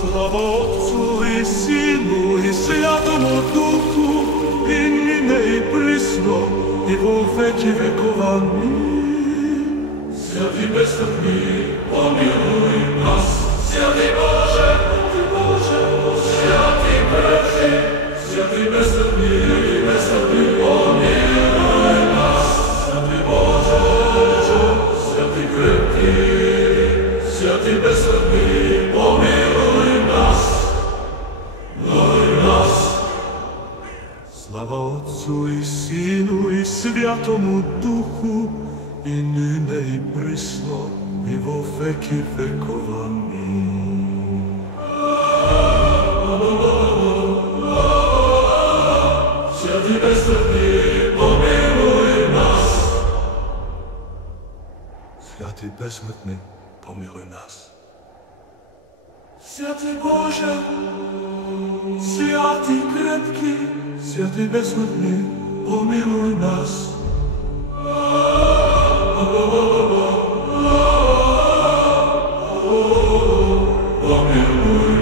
Слава Отцу і Сину, і Святому Духу, і нині, і присно, і во веки веков. Амінь. Святий безсмертний, помилуй нас. Святий Боже, святий крепкий, святий безсмертний, помилуй нас. Святий Боже, святий крепкий, святий безсмертний, помилуй нас. Слава Отцу і Сину, і Святому Духу, і нині, і присно, і во веки веков. Амінь. Святий безсмертний, помилуй нас. Святий безсмертний, помилуй нас. Святий Боже, Святий крепкий, святий безсмертний, помилуй нас. помилуй